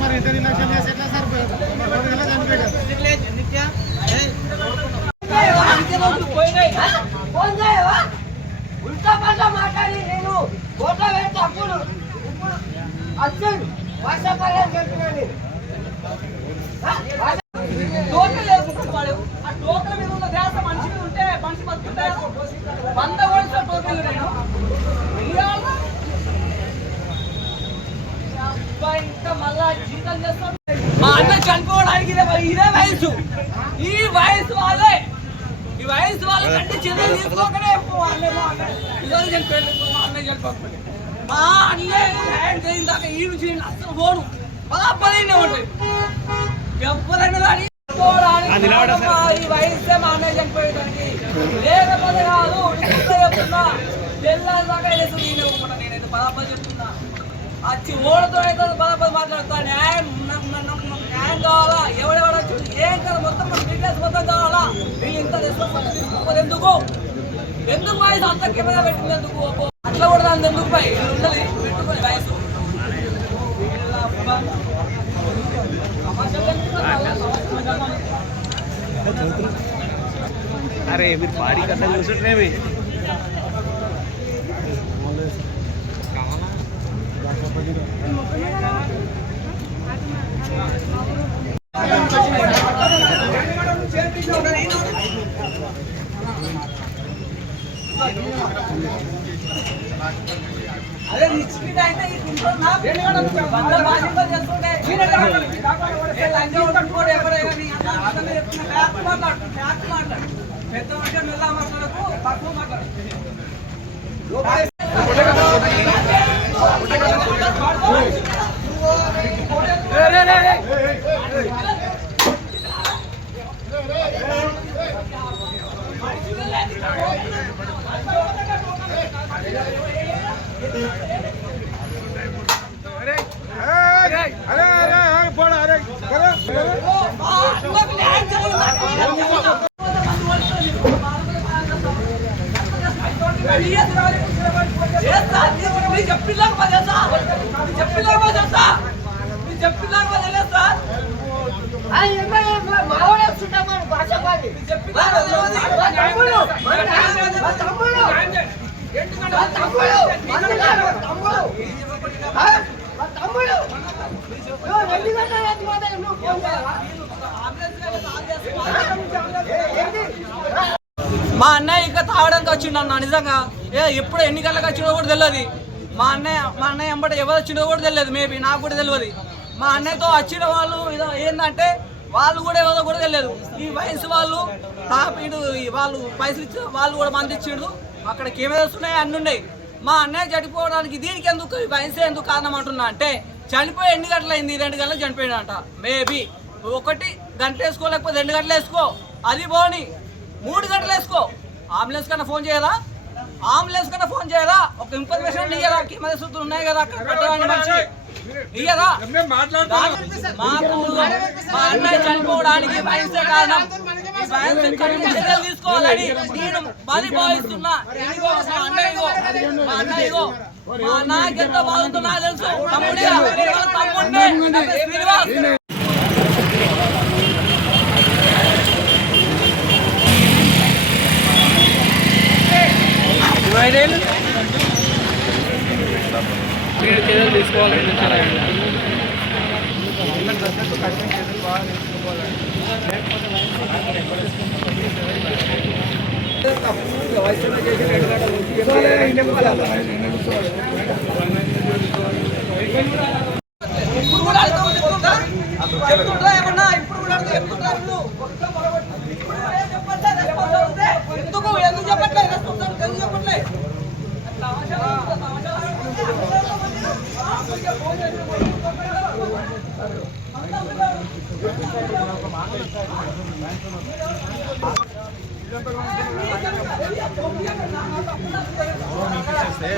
మరి ఇద్దరు లక్షలు చేసి ఎట్లా సార్ ఉల్టా పల్టా మాట్లాడి నేను ఓట్ల వేస్తే అప్పుడు అర్జున్ వర్షాకాలం చెప్తున్నాను టోకెన్ లేకుంటున్నాడు. ఆ టోకెన్ మీద ఉన్న ధ్యాస మనిషి మీద ఉంటే మనిషి బతుకుంటే 100 ఓట్ల టోకెన్లు నేను ఇంకా మళ్ళా జీతం చేస్తాను. మా అన్న చనిపోవడానికి ఇదే వయసు. ఈ వయసు వాళ్ళే కంటే చర్యలు తీసుకోకనే ఈరోజు చనిపోయింది. మా అన్నయ్య చనిపోకపోతే మా అన్నయ్య న్యాయం చేసిన దాకా ఈ నుంచి అసలు పోను పదాపదైనా ఉంటాయి. ఎవరైనా కానీ ఈ వయసే మా అన్నయ్య చనిపోయేదానికి లేకపోతే కాదు. చెప్తున్నా తెల్లారి దాకా వేసుకున్నా. నేనైతే పదాపది చెప్తున్నా. వచ్చి ఓడతో అయితే పదాపది మాట్లాడుతా. న్యాయం కావాలా? ఎవడెవడొచ్చు ఏం కదా మొత్తం డీటెయిల్స్ మొత్తం కావాలా? వీళ్ళు ఇంత రెస్పాన్సిబిలిటీ తీసుకోవాలి. ఎందుకు వయసు అంత కెమెరా పెట్టింది? ఎందుకు అట్లా కూడా దాని ఎందుకు పై ఉన్నది పెట్టుకుని వయసు अरे फिर बाड़ी का सर उस रहे भी అదే రిచ్ కిడ్ అయితే ఈ కుంటున్నా వంద భాషలో చేసుకుంటే లంచం పట్టుకోడు ఎవరైనా మాట్లాడు పెద్ద మనిషి మెల్ల మాట్లాడకు తక్కువ మాట్లాడు. మా అన్నయ్య ఇంకా తాగడానికి వచ్చిండు అన్న. నిజంగా ఎప్పుడు ఎన్ని గంటలకు వచ్చిందో కూడా తెలియదు. మా అన్నయ్య ఎంబట ఎవరు వచ్చిందో కూడా తెలియదు. మేబీ నాకు కూడా తెలియదు. మా అన్నయ్యతో వచ్చిన వాళ్ళు ఏంటంటే వాళ్ళు కూడా ఎవరో కూడా తెలియదు. ఈ వయసు వాళ్ళు ఇటు వాళ్ళు పైసలు ఇచ్చి వాళ్ళు కూడా మంది ఇచ్చిండు. అక్కడ కెమెరాస్ ఉన్నాయి, అన్నీ ఉన్నాయి. మా అన్నయ్య చనిపోవడానికి దీనికి ఎందుకు వయసు ఎందుకు కారణం అంటున్నా అంటే చనిపోయి ఎన్ని గంటలు అయింది? 2 గంటలకు చనిపోయినంట. మేబీ 1 గంట వేసుకో, లేకపోతే 2 గంటలు వేసుకో, అది పోని 3 గంటలు వేసుకో. అంబులెన్స్ కన్నా ఫోన్ చేయరా? ఒక ఇన్ఫర్మేషన్ ఇయ్యరా? కెమెరా సూత్రులు ఉన్నాయి కదా పెట్టడానికి మనిషి ఇయ్యరా? మాకు మా అన్నయ్య చనిపోవడానికి వయసే కారణం. చర్యలు తీసుకోవాలని నేను బలి భావిస్తున్నా. మా అన్నయ్యకి ఎంత బాగుంటుందో నాకు తెలుసు. తమ్ముడే శ్రీనివాస్ మీరు చర్యలు తీసుకోవాలని ఇప్పుడు కూడా చెప్తుంటా ఏమన్నా? ఇప్పుడు కూడా చెప్తుంటా ఎందుకు చెప్పట్లేదు? ఎందుకు చెప్పట్లేదు? చేస్తే